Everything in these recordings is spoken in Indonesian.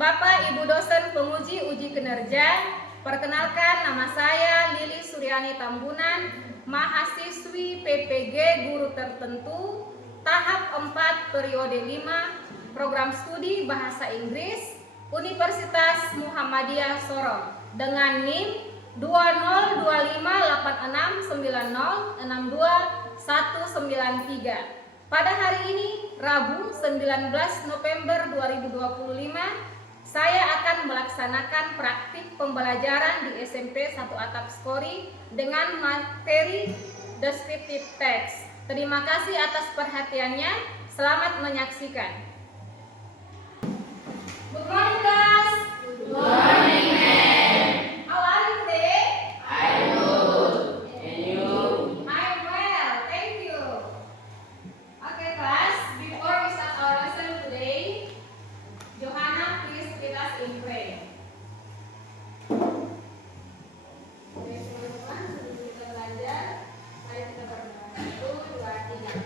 Bapak Ibu dosen penguji uji kinerja, perkenalkan nama saya Lili Suryani Tambunan, mahasiswi PPG Guru Tertentu, tahap 4 periode 5, program studi Bahasa Inggris, Universitas Muhammadiyah Sorong, dengan NIM 208590629193. Pada hari ini, Rabu 19 November 2025, saya akan melaksanakan praktik pembelajaran di SMP 1 Atap Skori dengan materi descriptive text. Terima kasih atas perhatiannya. Selamat menyaksikan. Good morning, class. Good morning, ma'am. How are you today? I'm good. And you? I'm well, thank you. Okay, class. Before we start our lesson today, Johanna, please lead us in prayer. Oke, teman-teman, sebelum kita belajar, mari kita berdoa. 1, 2, 3.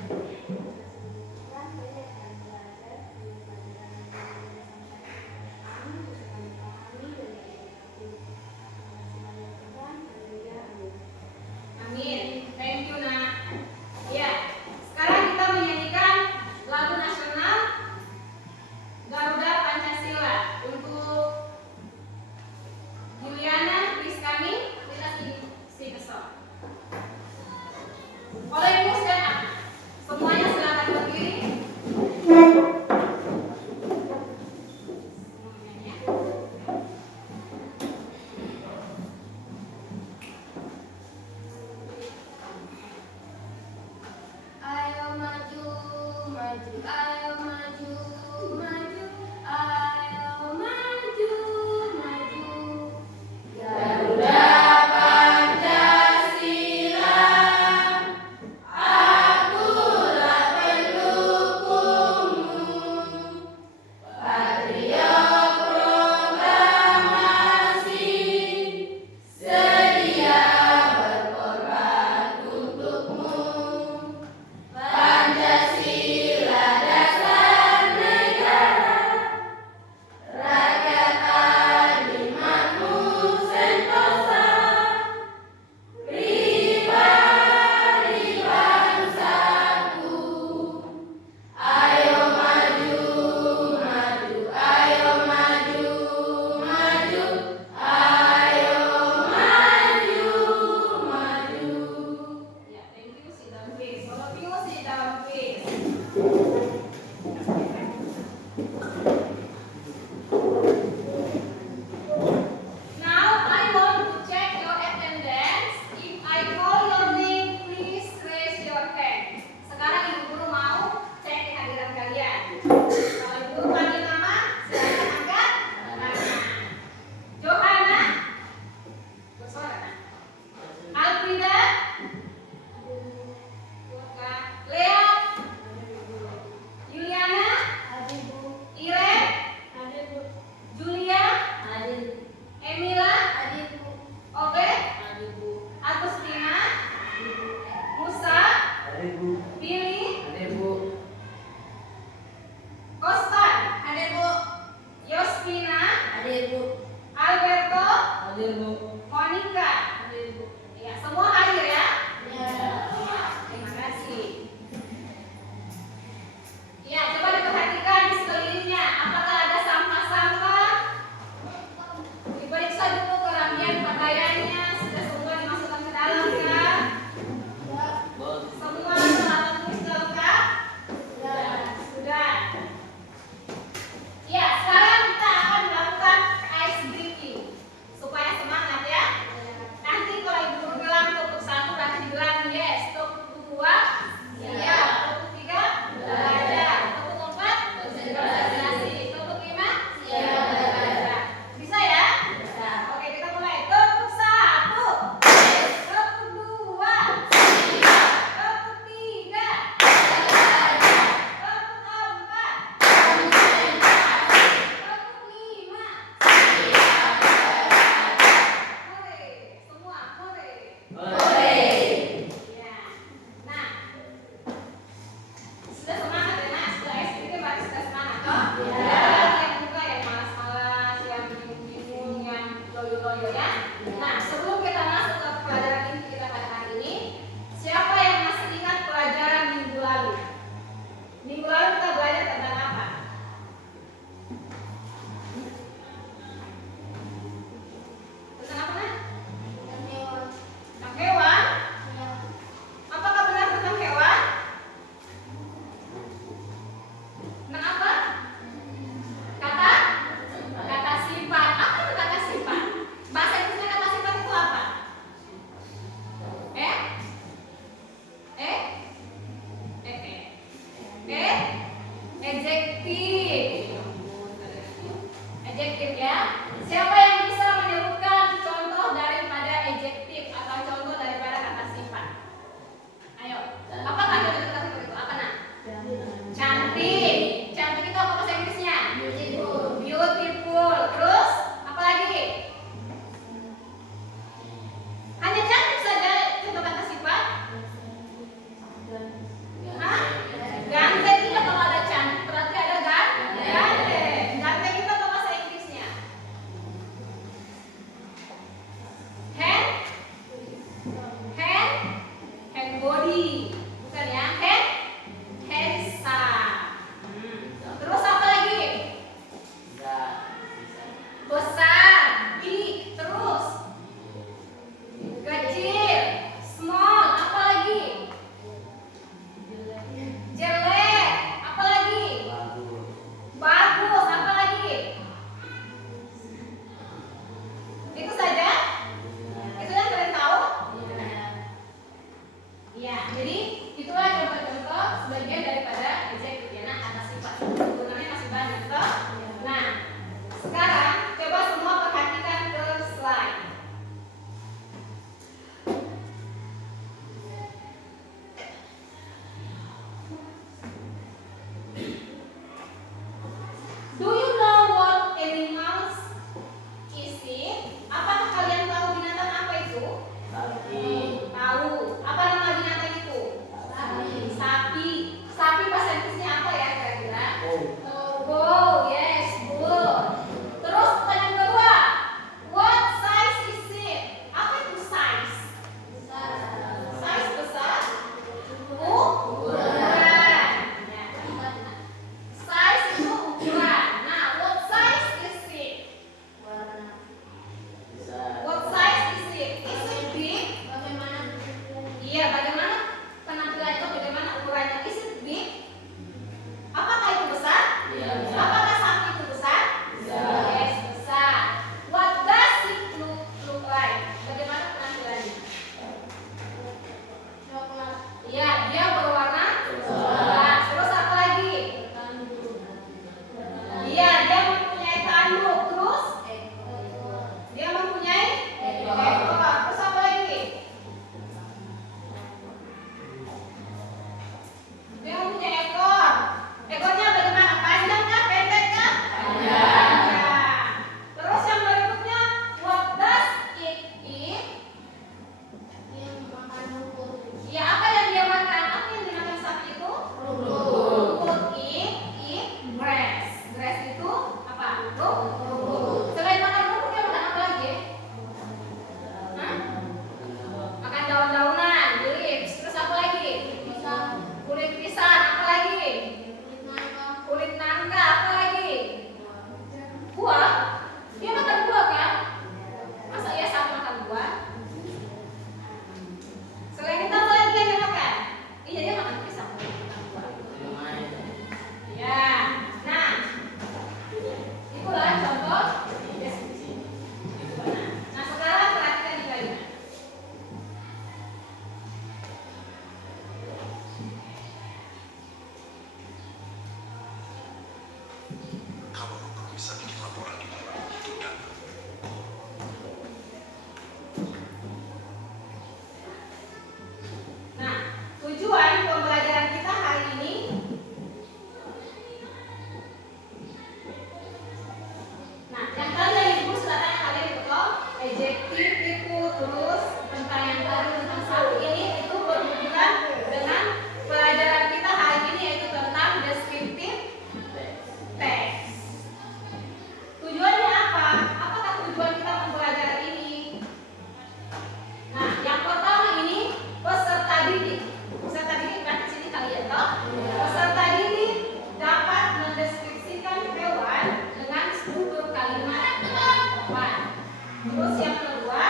Terus yang kedua,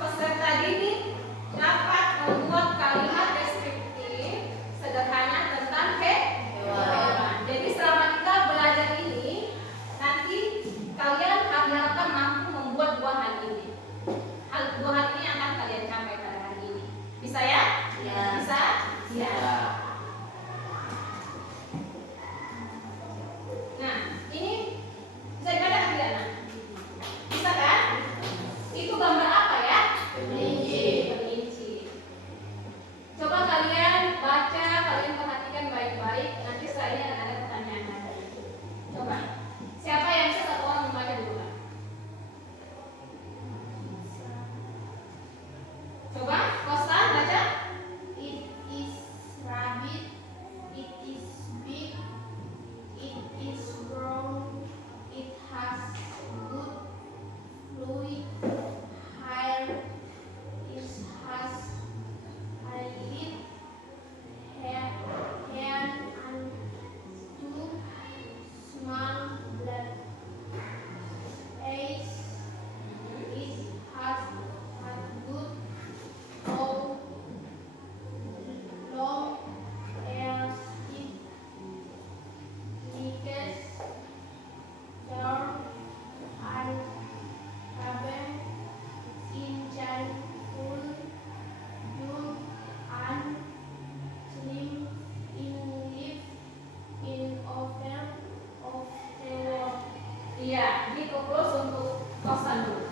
peserta didik dapat membuat kalimat deskriptif sederhana tentang hewan. Jadi selama kita belajar ini, nanti kalian diharapkan mampu membuat buah hal ini. Buah hal ini akan kalian capai pada hari ini. Bisa ya? Ya. Bisa? Ya. Nah, ini bisa dibaca kan Diana? Bisa kan? Itu gambar apa ya? Kelinci. Kelinci. Coba kalian baca, kalian perhatikan baik-baik. Nanti setelah ini akan ada pertanyaan lagi. Coba. Siapa yang bisa satu orang membaca dulu kan? Coba, Kosta baca. It is rabbit. It is big. It is brown. It has good fluid hair. It has a lip, hair, and two small black eyes. It has a good long elastic legs, dark and cabin in full young and slim in lip in oven of the world. Iya, di close untuk Kosta dulu.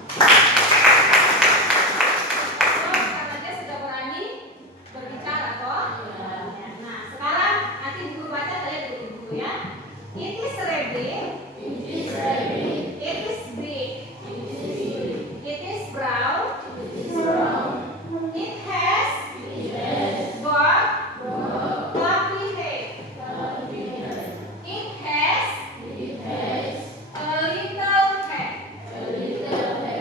Karena dia sudah berani berbicara toh. Nah, sekarang nanti guru baca, kalian dulu ya. It is rabbit. It is rabbit. It is big. It is big. It is brown. It is brown. It has It has broad, broad, fluffy hair. fluffy hair. It has It has a little head. a little head.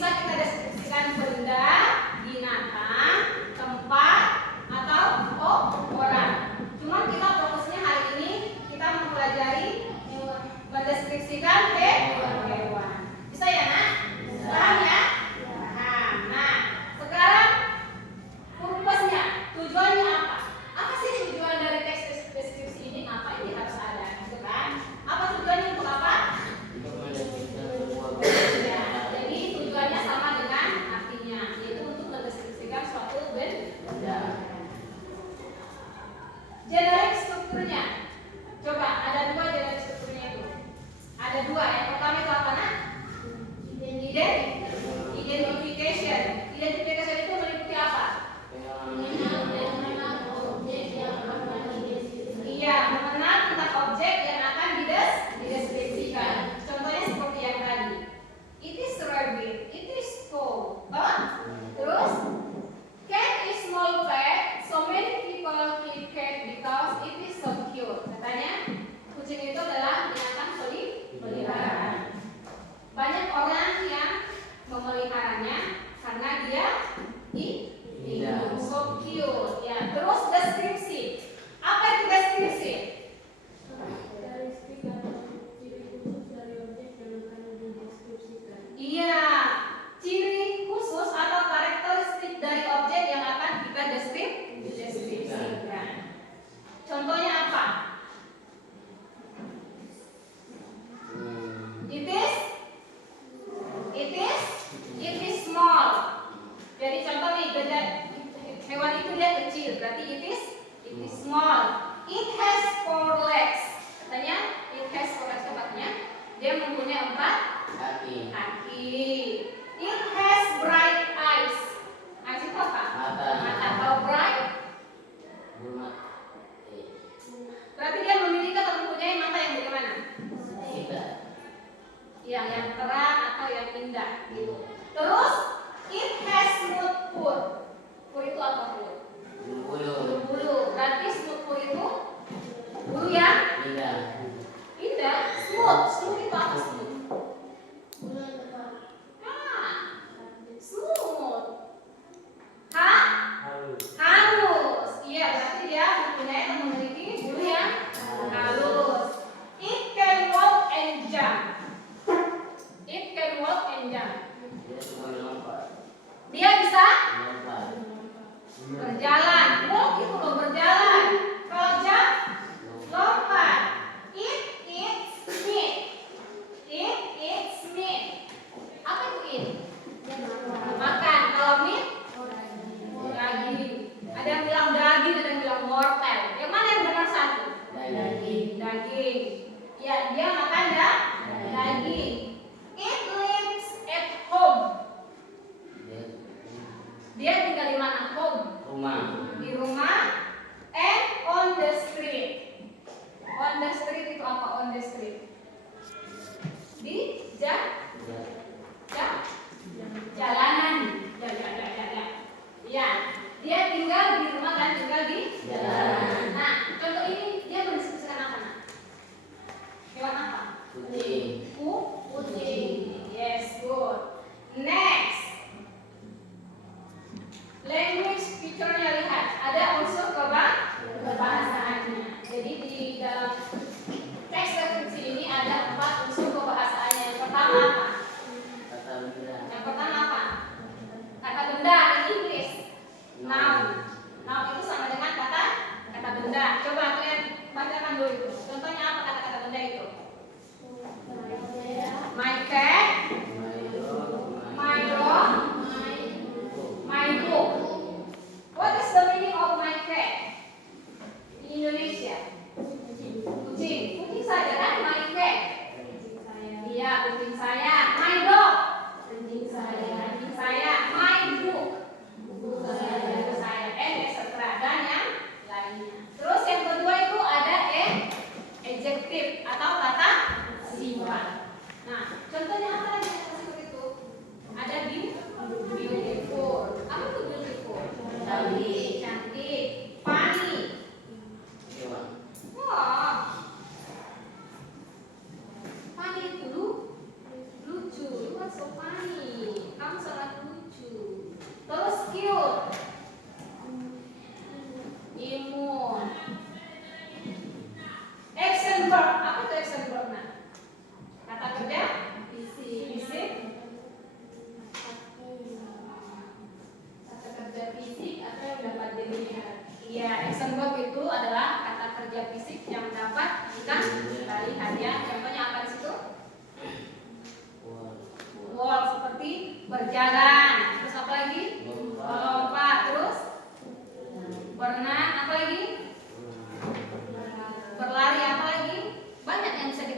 Bisa kita deskripsikan benda, binatang, tempat, atau orang. Cuman kita fokusnya hari ini kita mempelajari mendeskripsikan hewan. Bisa ya nak? Paham ya? Paham. Nah, sekarang purpose-nya, tujuannya apa? Apa sih tujuan dari teks deskripsi ini? Apa ini harus ada, gitu kan? Apa tujuannya untuk apa? Ya, jadi tujuannya sama dengan artinya, yaitu untuk mendeskripsikan suatu benda. Generik strukturnya, coba ada dua generik strukturnya itu. Ada dua. Yang pertama itu apa nak? Identification. Identification itu meliputi apa? Iya, mengenal tentang objek yang akan dideskripsikan. Contohnya seperti yang tadi. It is rabbit. It is cow. Terus, cat is small pet. So many people keep cat because it is so cute. Katanya, kucing itu adalah binatang peliharaan. Banyak orang yang memeliharanya karena dia so cute. Ya, terus deskripsi. Apa itu deskripsi? Iya, ciri khusus atau karakteristik dari objek yang akan kita deskripsikan. Contohnya apa? It is small. Jadi contoh nih, hewan itu dia kecil, berarti it is small. It has 4 legs. Katanya it has 4 legs, tempatnya dia mempunyai 4 kaki. It has bright eyes. Eyes itu apa? Mata. Kalau bright berarti dia memiliki atau mempunyai mata yang bagaimana? Yang terang atau yang indah gitu. Terus it has smooth fur. Fur itu apa fur? Bulu. Berarti smooth fur itu bulu yang indah. Smooth itu apa smooth? Smooth. Halus. Iya, berarti dia mempunyai atau memiliki bulu yang halus. It can walk and jump. Dia bisa berjalan. Walk itu loh, berjalan. Kalau jump, lompat. It eats meat. Apa itu eat? Makan. Kalau meat, daging. Ada yang bilang daging, ada yang bilang wortel. Yang mana yang benar satu? Daging. Ya, dia makan daging. It lives at home. Dia tinggal di mana? Home. Di rumah. And on the street. On the street itu apa? On the street. Di jalanan. Ya, dia tinggal di rumah dan tinggal di jalanan. Nah, contoh ini dia mendeskripsikan apa? Hewan apa? Kucing.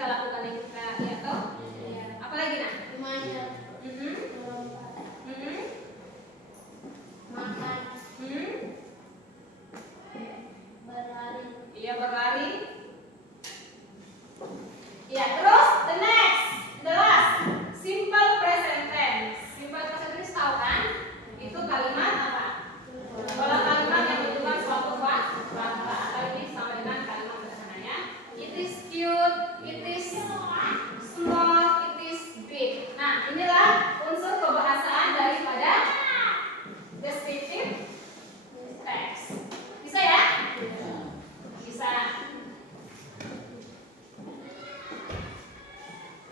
kita lakukan yang kita lihat toh. Apa lagi nak? Lumayan. Makan. Berlari. Iya, berlari. Iya, terus the next, the last, simple present tense. Simple present tense tahu kan? Itu kalimat apa? Kalau kalimat yang menunjukkan suatu fakta, atau ini sama dengan kalimat sederhananya. It is cute, it is small, it is big. Nah, inilah unsur kebahasaan daripada descriptive text. Bisa ya? Bisa.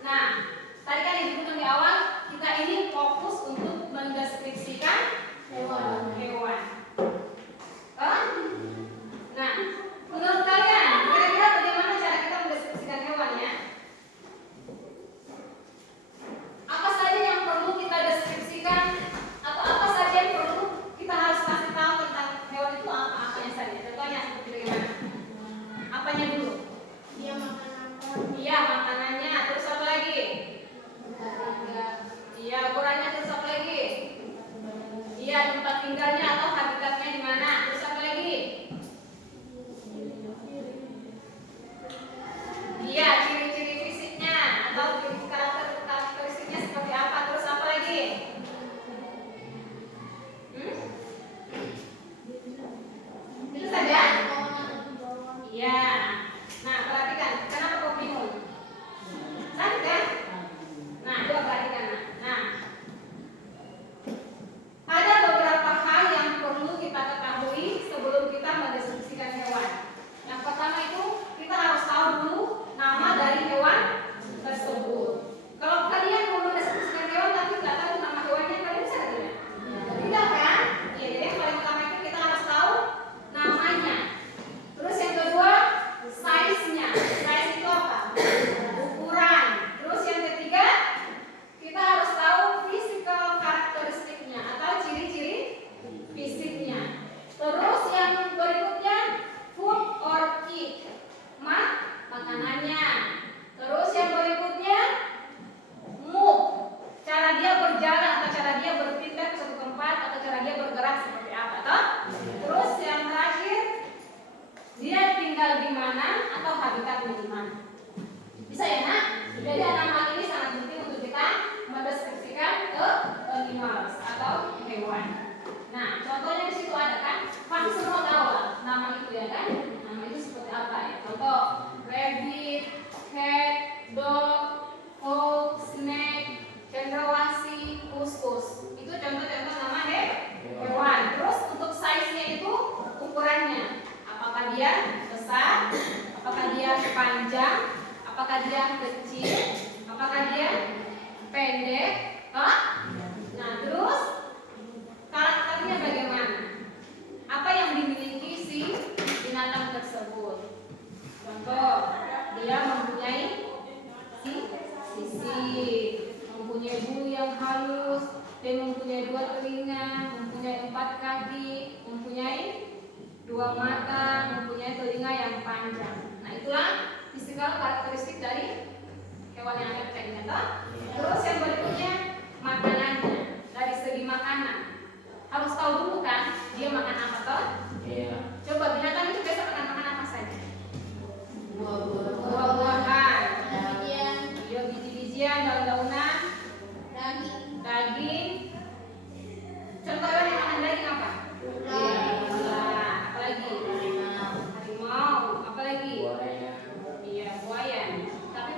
Nah, tadi kan disebutkan di awal, kita ini fokus untuk mendeskripsikan hewan. Nah, menurut kalian, kira-kira bagaimana cara kita mendeskripsikan hewan ya? Apa saja yang perlu kita deskripsikan, atau apa saja yang perlu kita harus kasih tahu tentang hewan itu apa-apanya saja? Contohnya seperti bagaimana? Apanya dulu? Dia makan apa? Iya, makanannya. Terus apa lagi? Iya, ukurannya. Terus apa lagi? Iya, tempat tinggalnya atau habitatnya di mana? Terus apa lagi? Iya, ciri-ciri fisiknya atau karakteristiknya seperti apa? Terus apa lagi? Itu saja? Iya. Nah, perhatikan. Kenapa kau bingung? Sakit kan? Nah, coba perhatikan. Nah, ada beberapa hal yang perlu kita ketahui sebelum kita mendeskripsikan hewan. Yang pertama itu kita harus tahu dulu nama dari hewan tersebut. Kalau kalian mau mendeskripsikan hewan tapi nggak tahu nama hewannya, kalian bisa tidak? Tidak kan? Iya, jadi yang paling utama itu kita harus tahu namanya. Terus yang kedua, size-nya. Size itu apa? Ukuran. Terus yang ketiga, kita harus tahu physical karakteristiknya atau ciri-ciri fisiknya. Terus yang berikutnya, food or eat, makanannya. Terus yang berikutnya, move, cara dia berjalan atau cara dia berpindah ke suatu tempat atau cara dia bergerak seperti apa toh? Terus yang terakhir, dia tinggal di mana atau habitatnya di mana. Bisa ya nak? Jadi enam hal ini sangat penting untuk kita mendeskripsikan ke animals atau hewan. Nah, contohnya di situ ada kan? Pasti semua tahu lah nama itu ya kan? Nama itu seperti apa ya? Contoh, rabbit, cat, dog, hawk, snake, cendrawasih, kuskus. Itu contoh-contoh nama hewan. Terus untuk size-nya itu ukurannya. Apakah dia besar? Apakah dia panjang? Apakah dia kecil? Apakah dia pendek? Nah, terus karakternya bagaimana? Apa yang dimiliki si binatang tersebut? Contoh, dia mempunyai sisik, mempunyai bulu yang halus, dia mempunyai 2 telinga, mempunyai 4 kaki, mempunyai 2 mata, mempunyai telinga yang panjang. Nah, itulah fisikal karakteristik dari hewan yang ada tadi kan? Terus yang berikutnya, makanannya. Dari segi makanan harus tahu dulu kan dia makan apa toh? Iya. Coba binatang itu biasa makan apa saja? Buah-buahan. Buah-buahan, Kemudian iya, biji-bijian, daun-daunan, daging. Contoh hewan yang makan daging apa? Ular. Apalagi? Harimau. Apalagi? Buaya. Iya, buaya. Tapi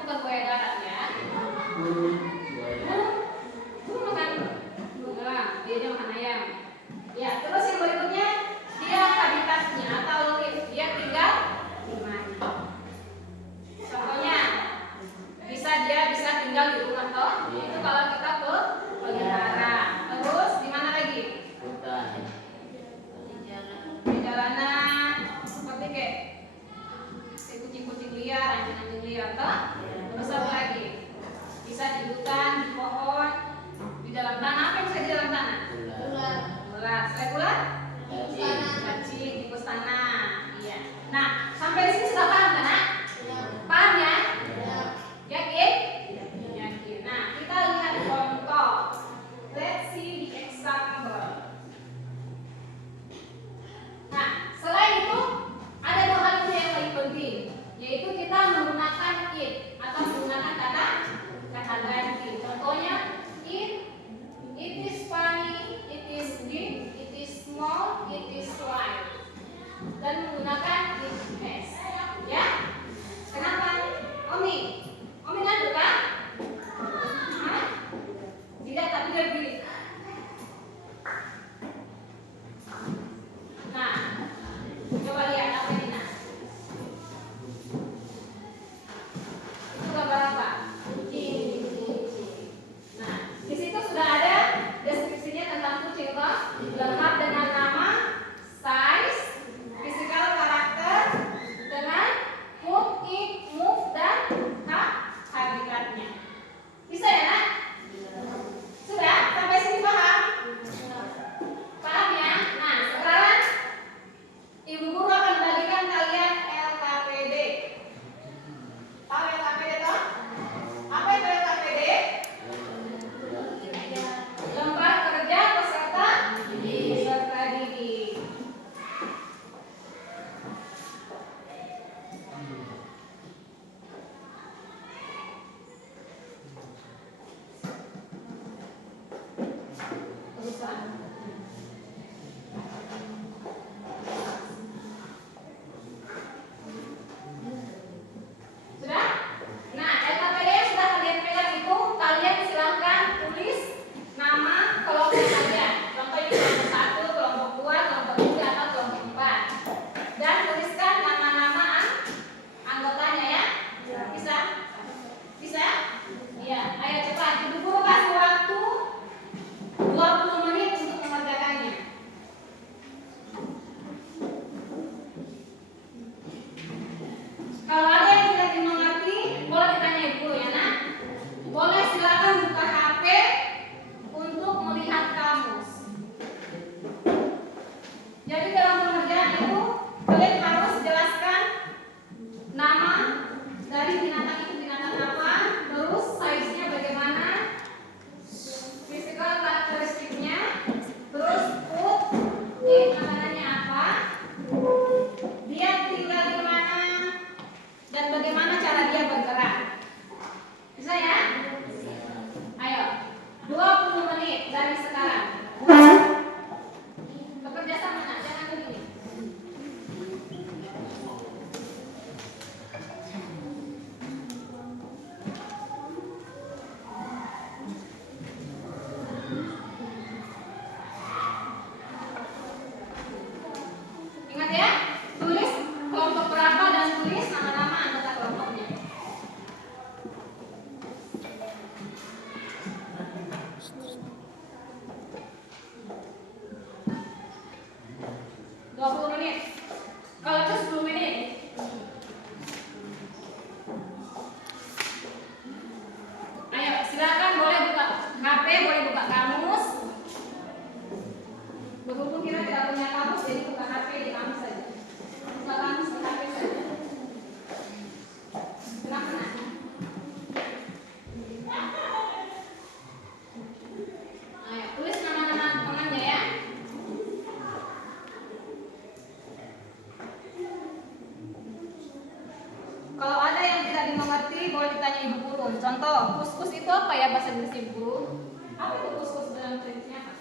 bunyi burung. Contoh, kuskus itu apa ya bahasa Inggrisnya guru? Apa itu kuskus dalam prinsipnya?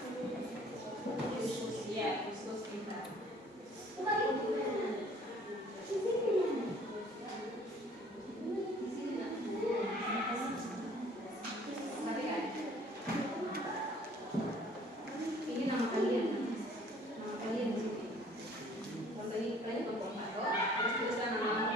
Kuskus, ya, kuskus kita. Bukan itu. Ini nama kalian. Nama kalian di sini. Contoh ini kalian tokoh kado, terus tulisan nama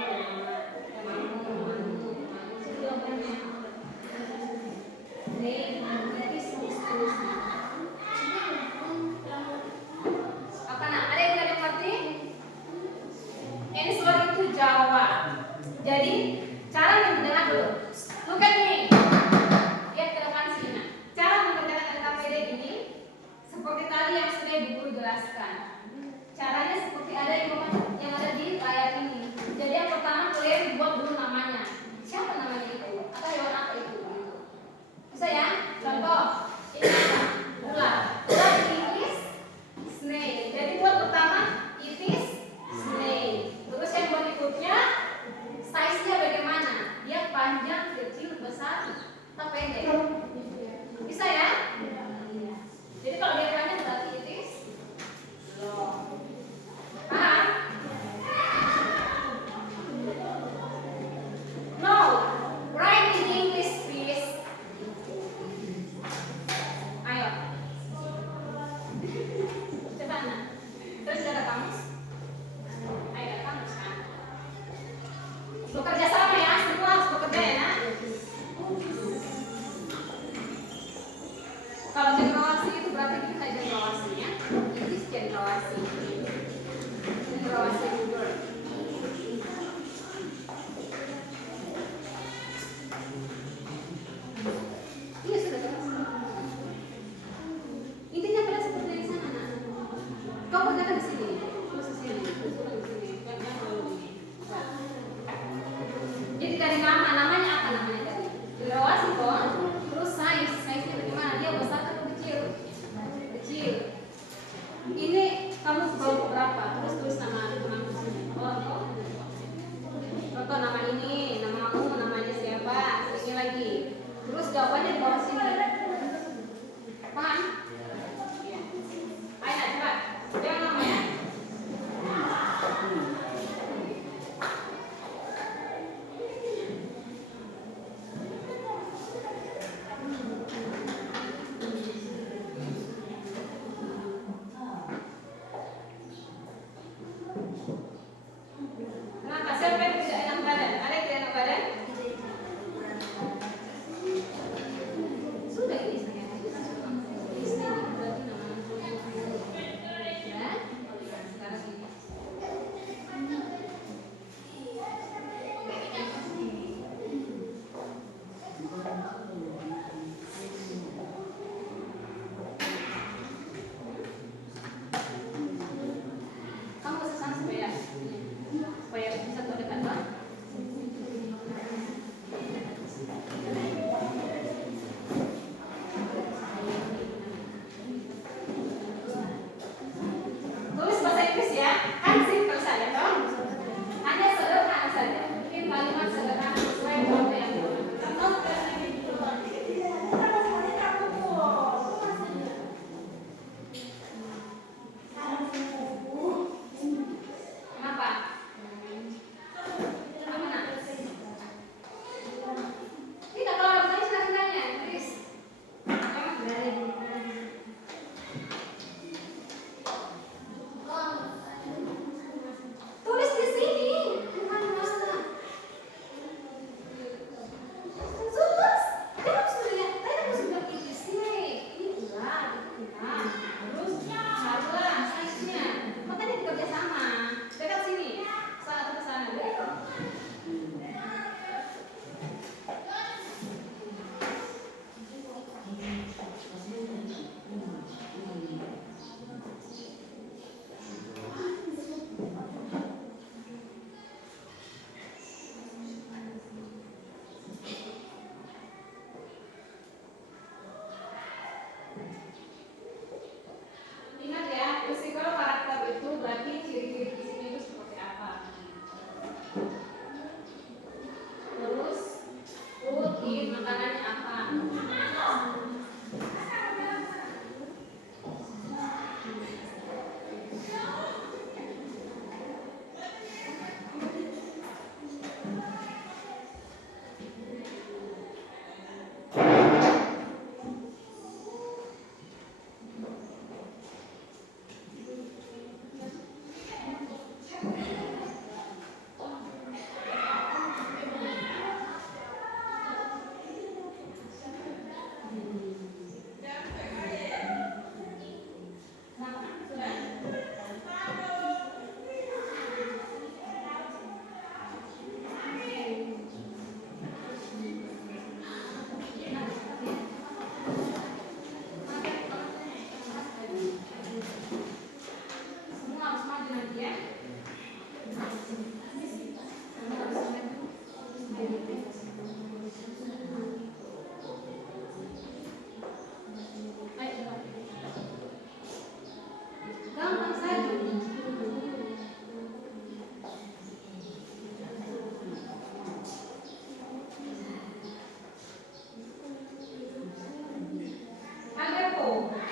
apa nak? Ada yang tidak mengerti? Ini suara itu Jawa. Jadi cara mendengar dulu. Look at me. Lihat ke depan sini. Nah. Cara mengerjakan LKPD ini seperti tadi yang sudah Ibu Guru jelaskan. Caranya seperti ada yang ada di layar ini. Jadi yang pertama kalian buat dulu namanya. Siapa namanya itu? Atau hewan apa itu? Bisa ya? Contoh, ini apa? Ular. Ular di Inggris snake. Jadi buat pertama it is snake. Terus yang berikutnya size-nya bagaimana? Dia panjang, kecil, besar, atau pendek? Bisa ya? Jadi kalau dia panjang berarti it is long. Paham? No. Write in English, please. Ayo. Coba nak. Terus ada kamus. Ayo ada kamus kan. Bekerja sama ya, semua harus bekerja ya nak.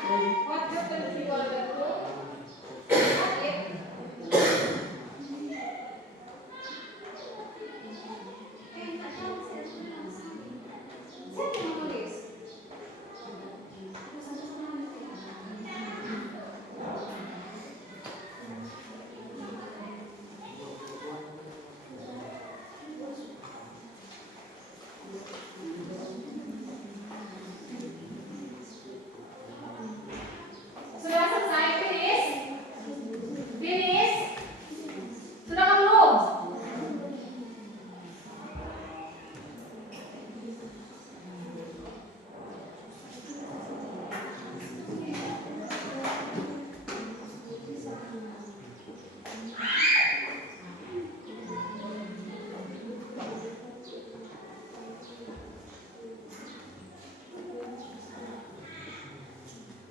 What happened to your bedroom? Sakit. Enggak tahu, saya bilang sakit. Saya yang nulis. Sudah selesai, finish? Finish? Sudah kan belum?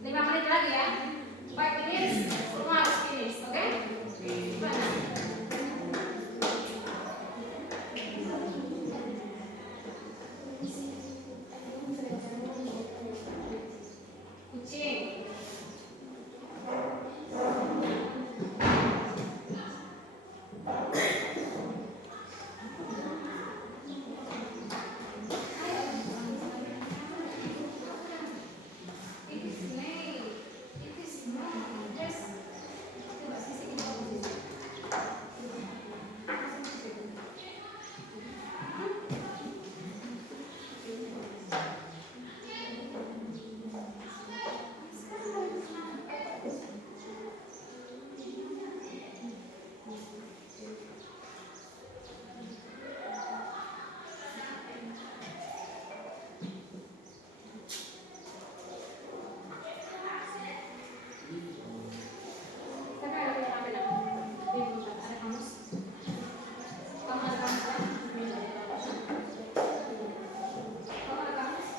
Lima menit lagi ya. 5 minutes, semua harus finish, oke? Gimana? Kucing. It is snake. It is snake. Yes. Coba sisi ini posisi. Siapa yang ada kamera? Ada kamus. Kamu ada kamus kan? Kamu ada kamus?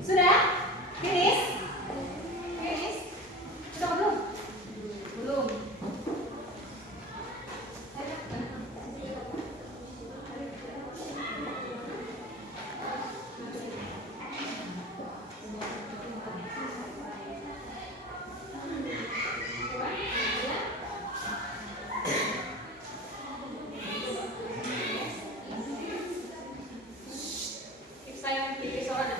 Sudah? Finish? Finish? Sudah belum? Belum. Saya pilih soalnya.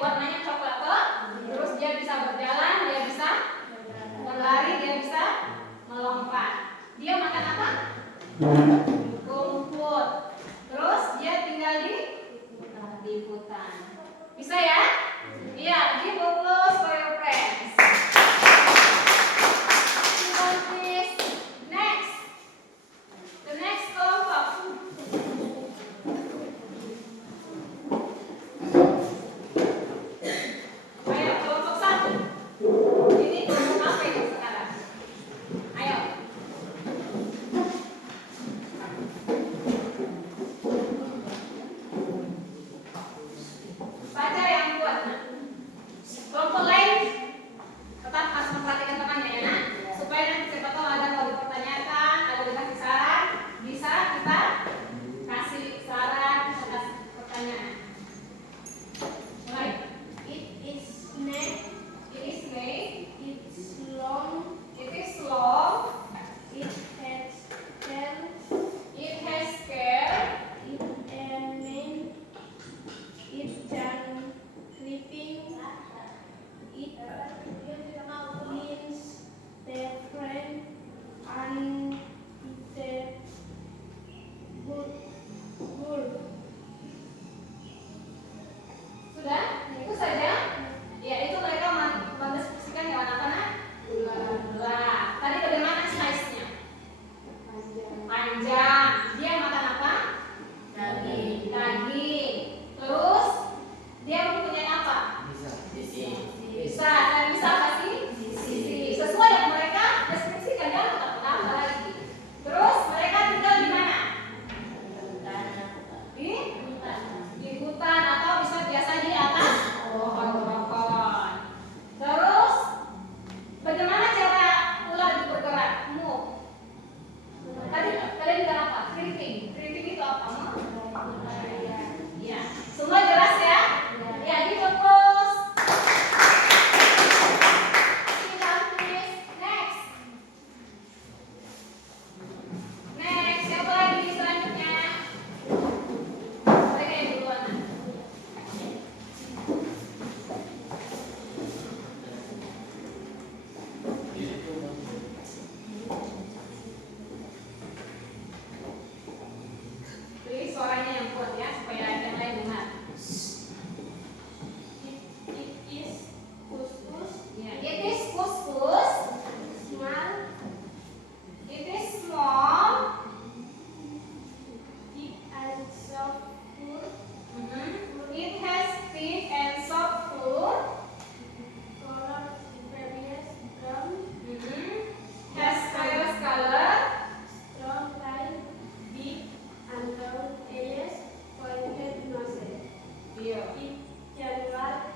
warnanya coklat toh. Terus dia bisa berjalan, dia bisa berlari, dia bisa melompat. Dia makan apa? Rumput. Terus dia tinggal di hutan. Bisa ya? Iya, give applause for your friends. Please. Next. The next kelompok. Ayo, kelompok 1. Ini kelompok apa ini sekarang? Ayo. Baca yang buat. Nah. Kelompok lain tetap harus memperhatikan temannya ya, nah. Supaya nanti siapa tahu ada kalau dipertanyakan, ada dikasih saran, bisa kita kasih saran atas pertanyaan. Mulai. It is snake. It is snake. It's long. It is long. It has tail. It has scale. It mane. It can creeping. It means the friend and the bull. Sudah? Itu saja. Ya, itu mereka mendeskripsikan hewan apa, nak? Ular. Tadi bagaimana size-nya? Panjang. Dia makan apa? Daging. Daging. Terus dia mempunyai apa? Bisa. Dan bisa apa sih? Sisi. Sesuai yang mereka deskripsikan, ya, apa lagi? Terus mereka tinggal di mana? Di hutan atau bisa biasa di atas pohon-pohon. Terus bagaimana cara ular itu bergerak? Move. Tadi bilang apa? Creeping. Creeping itu apa? Ya. Semua jelas ya? Ya, give applause. Sit down, please. Next. Next, siapa lagi selanjutnya? Mereka yang duluan. Please suaranya yang kuat ya supaya yang lain dengar. It is kuskus. Ya, it is kuskus. Small. It is small. Deep and soft fur. It has thick and soft fur. Color various brown. Has various color. Strong line. Big and round ears. Pointed nose. Iya. It can run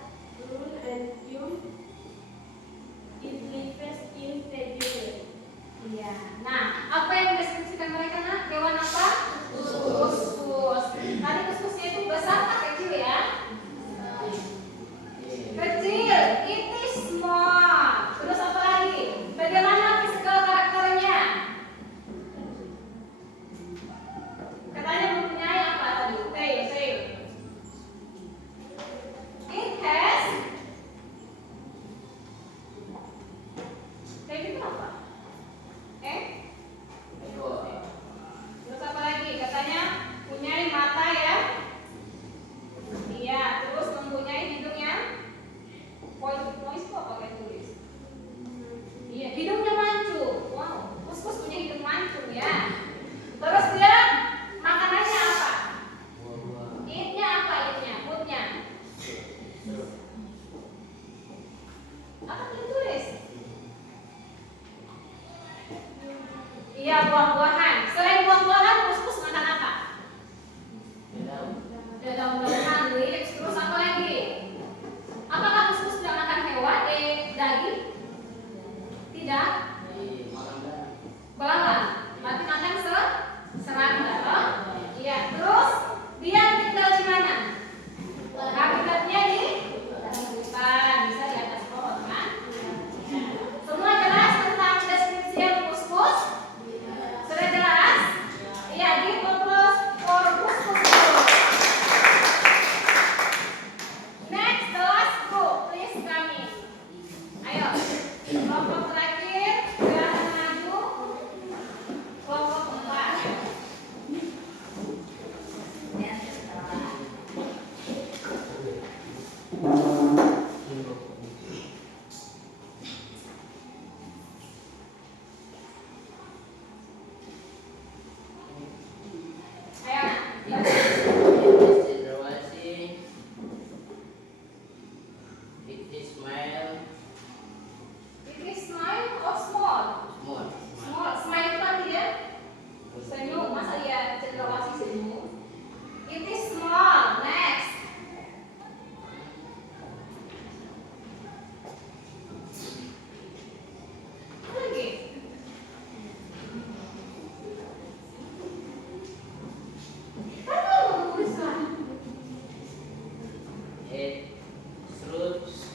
and jump. It lives in the jungle. Iya. Nah, apa yang mendeskripsikan mereka, nak? Hewan apa? Kuskus. Tadi kuskusnya itu besar atau kecil ya? Kecil. It is small. Terus apa lagi? Bagaimana physical karakternya? Katanya mempunyai apa tadi? Tail. It has. Tail itu apa? Terus apa lagi? Katanya punyai mata ya? Iya. Terus mempunyai hidung yang pointed nose itu apa kayak tulis? Iya, hidungnya mancung. Wow, kuskus punya hidung mancung ya. Terus dia makanannya apa? Eat-nya apa eat-nya? Food-nya? Apa yang tulis? Iya, buah-buahan. Selain buah-buahan, kuskus makan apa? Ada daun-daunan, leaves. Terus apa lagi? Apakah kuskus sudah makan hewan? Daging? Tidak. Belalang. Berarti makan serangga. Oh? Iya. Terus dia tinggal di mana? Habitatnya di hutan. Bisa di atas pohon kan? Semua jelas tentang deskripsi yang kuskus? Sudah It fruits.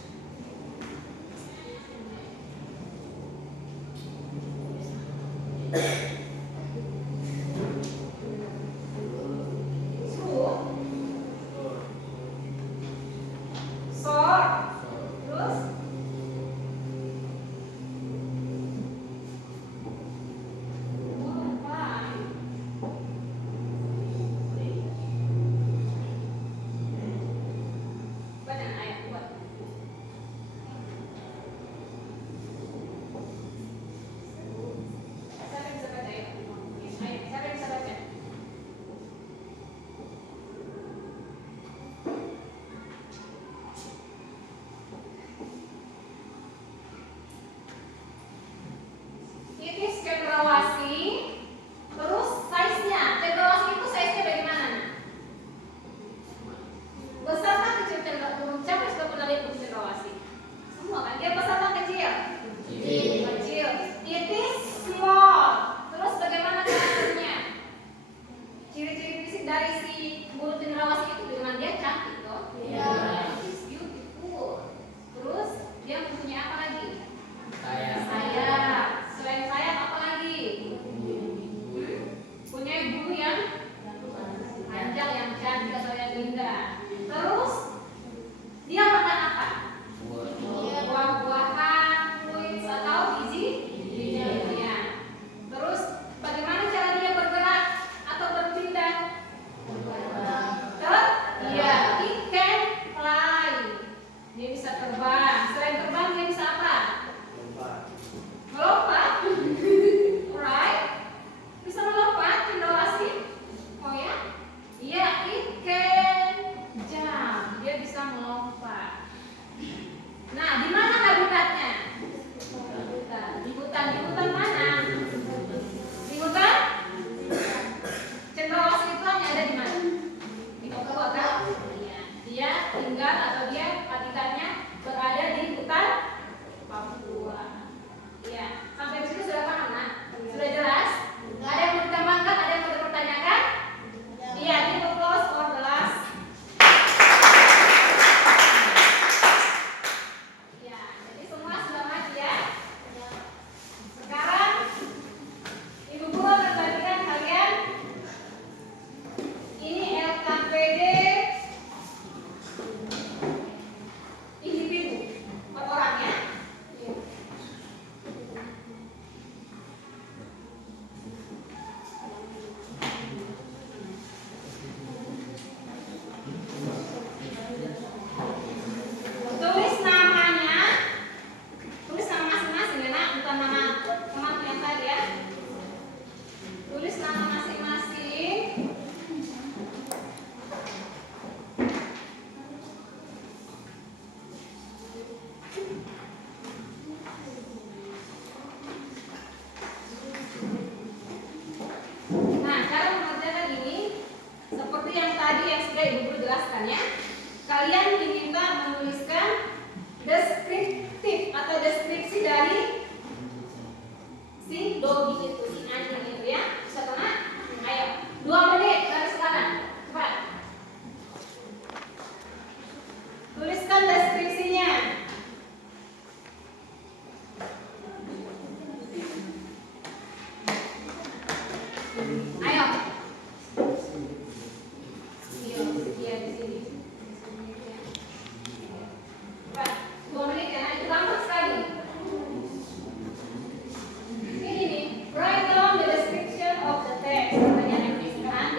Kalian diminta menuliskan deskriptif atau deskripsi dari si Dogi itu, si anjing itu ya. Bisa teman? Ayo, 2 menit dari sekarang. Cepat. Tuliskan deskripsinya. Ayo. Iya di sini. 2 menit ya, itu gampang sekali. Ini nih, write down the description of the text. Katanya tuliskan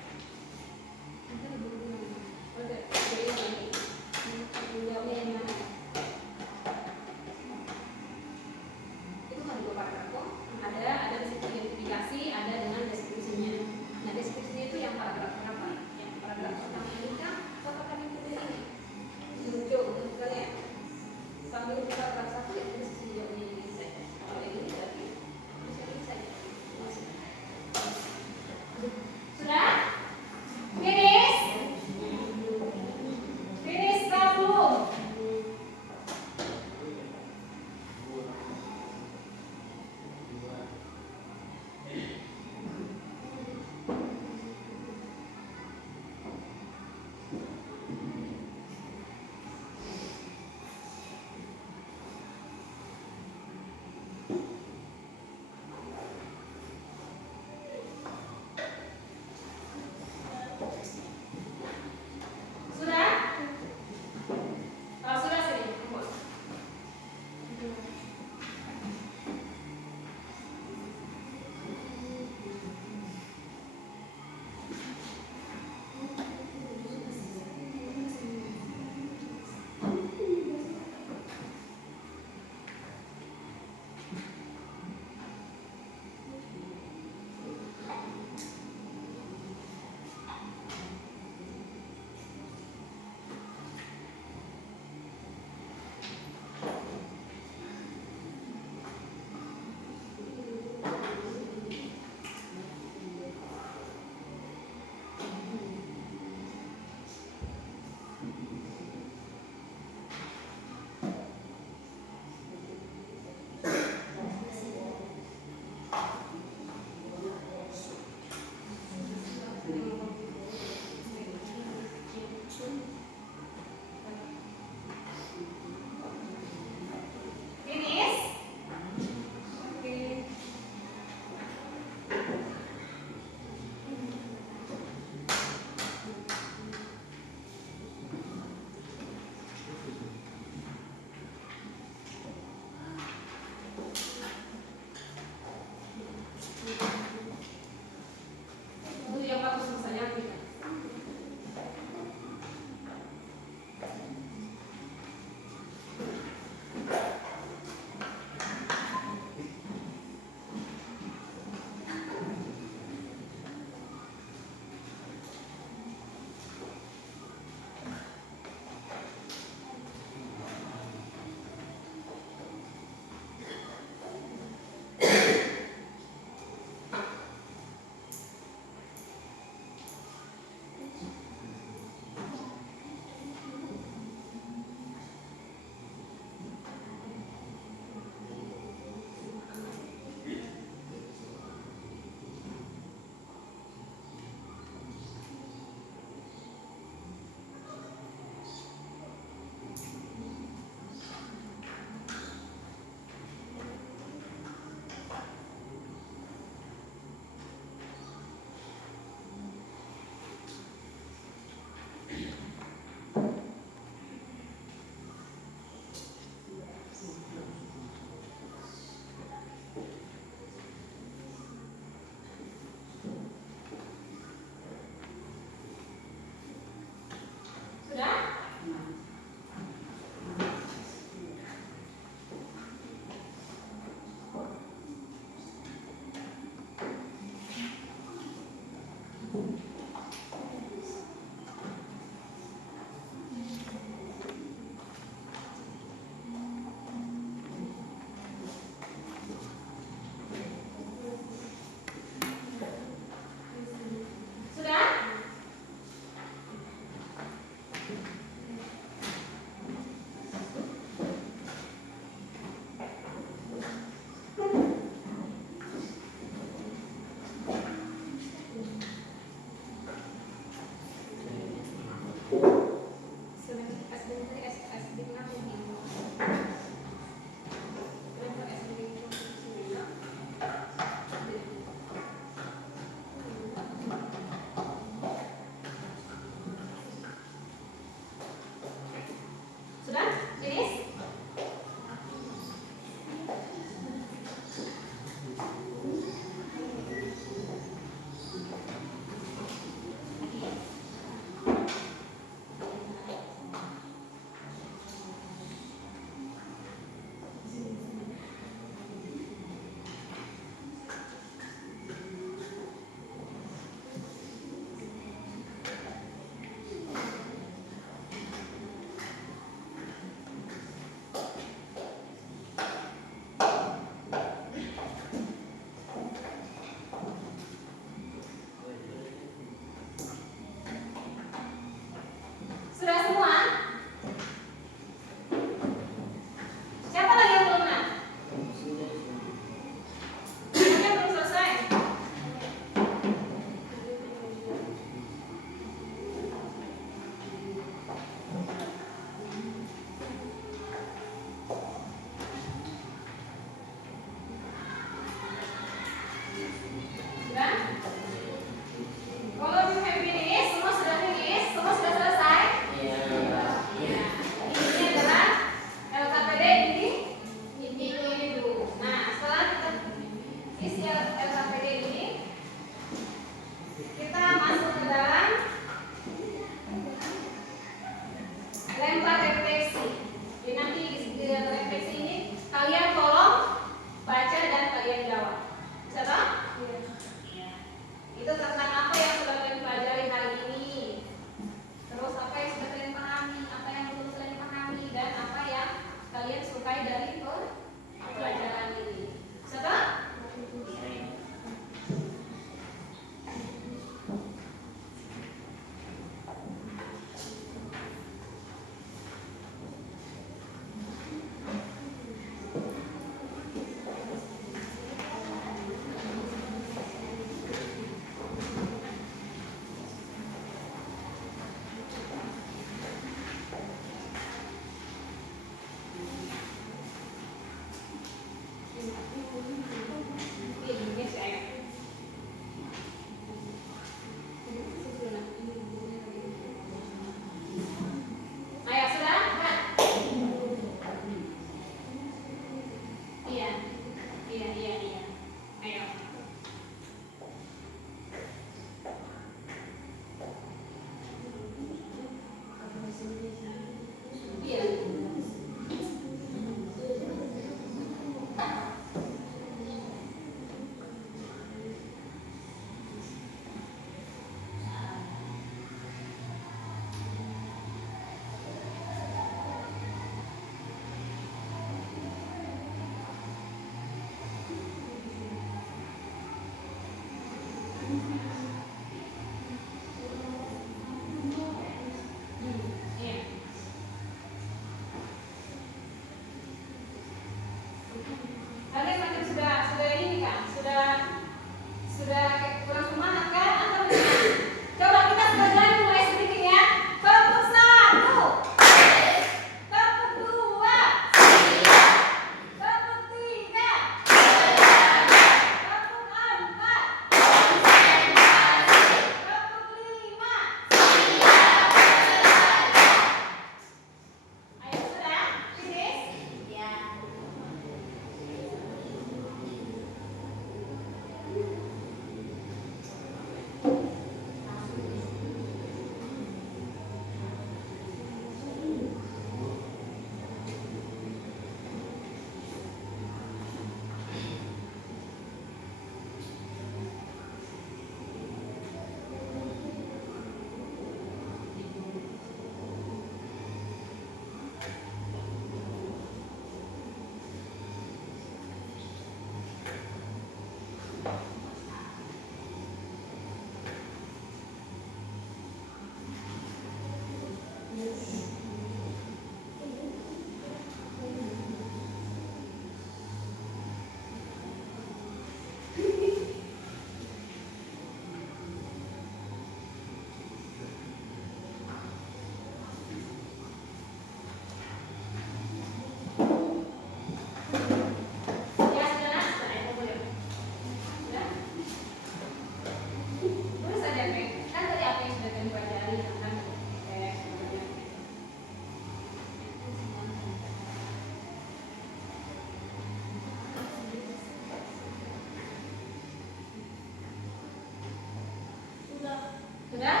Sudah?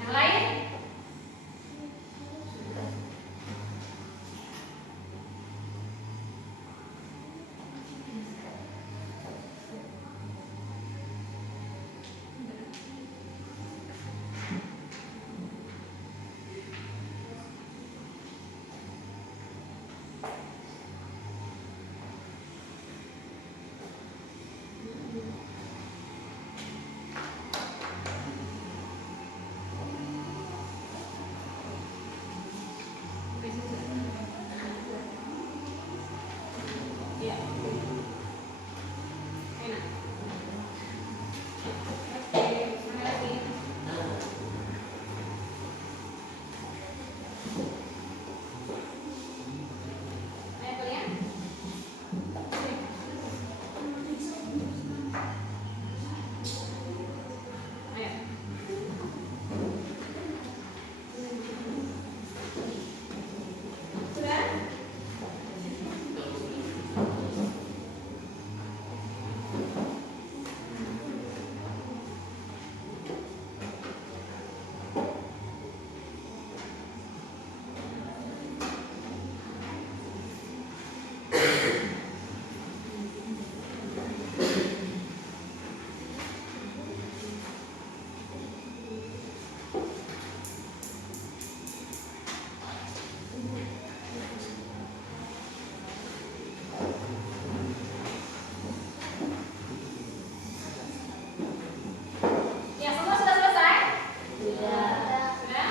Yang lain? Ya. Enak. Oke, mana lagi? Ayo kalian. Ayo. Sudah? Ya, semua sudah selesai? Sudah?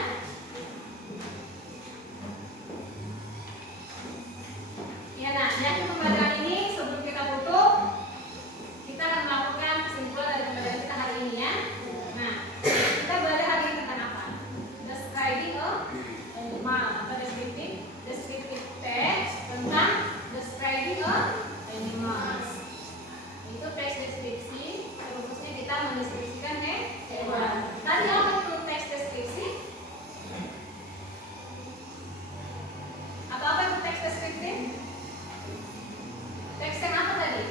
Ya, nah, di akhir pembelajaran ini sebelum kita tutup, kita akan melakukan kesimpulan dari pembelajaran kita hari ini ya. Nah, kita belajar hari ini tentang apa? Describing a animal atau descriptive text tentang describing a animals. Itu teks deskripsi, rumusnya kita mendeskripsikan hewan. Tadi apa itu teks deskripsi? Atau apa itu teks deskriptif? Teks yang apa tadi?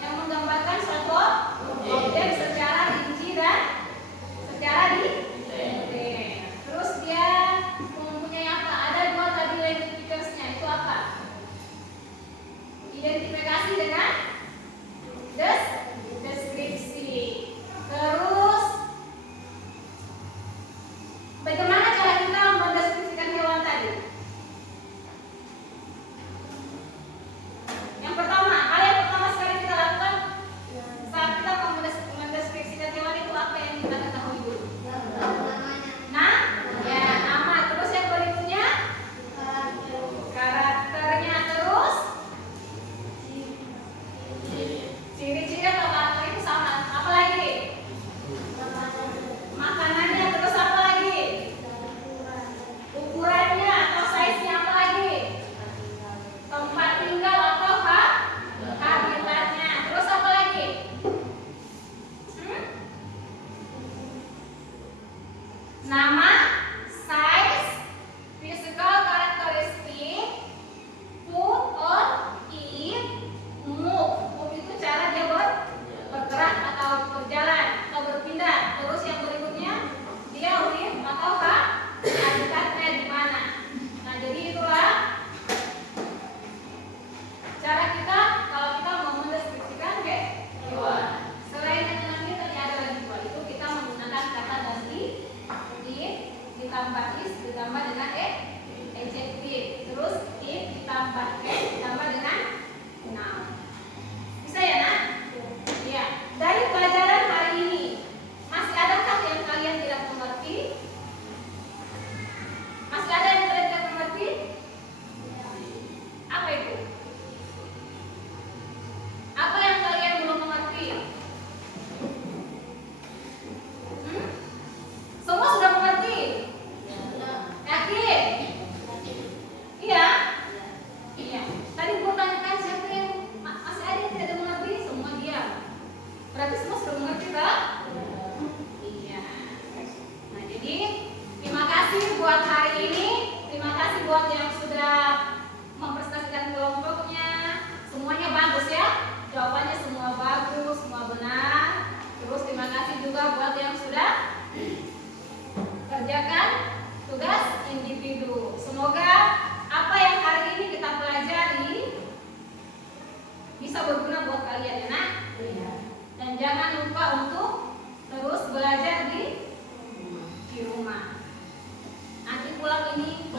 Yang menggambarkan suatu objek secara rinci dan secara detail. Terus dia mempunyai apa? Ada dua tadi identifikasinya. Itu apa? Identifikasi dengan deskripsi. Terus bagaimana cara kita mendeskripsikan hewan tadi? Yang pertama, hal yang pertama sekali kita lakukan saat kita mendeskripsikan hewan itu apa yang kita ketahui dulu? Nah, ya nama. Terus yang berikutnya karakternya. Terus ciri-ciri atau karakter itu sama. Apa lagi? Makanannya. Terus apa lagi? Ukurannya atau size-nya. Apa lagi? Tempat tinggal atau habitatnya. Terus apa lagi? Nama, size, physical characteristic, food or eat, move. Move itu cara dia bergerak atau berjalan atau berpindah. Terus yang berikutnya dia live atau habitatnya di mana. Nah, jadi itulah cara kita kalau kita mau mendeskripsikan hewan. Selain yang tadi ada lagi dua, itu kita menggunakan kata ganti ditambah is ditambah dengan adjective. Terus if ditambah ditambah dengan noun. Bisa ya, Nak? Iya. Dari pelajaran hari ini masih adakah yang kalian tidak mengerti? Masih ada yang kalian tidak mengerti? Apa itu? Apa yang kalian belum mengerti? Semua sudah mengerti? Yakin? Iya? Iya. Tadi gue tanyakan siapa yang masih ada yang tidak mengerti? Semua dia. Berarti semua sudah mengerti tak? Iya. Nah, jadi terima kasih buat hari ini. Terima kasih buat yang sudah mempresentasikan kelompoknya. Semuanya bagus ya? Jawabannya semua bagus, semua benar. Terus Terima kasih juga buat yang sudah kerjakan tugas individu. Semoga apa yang hari ini kita pelajari bisa berguna buat kalian ya nak. Dan jangan lupa untuk terus belajar di rumah. Nanti pulang ini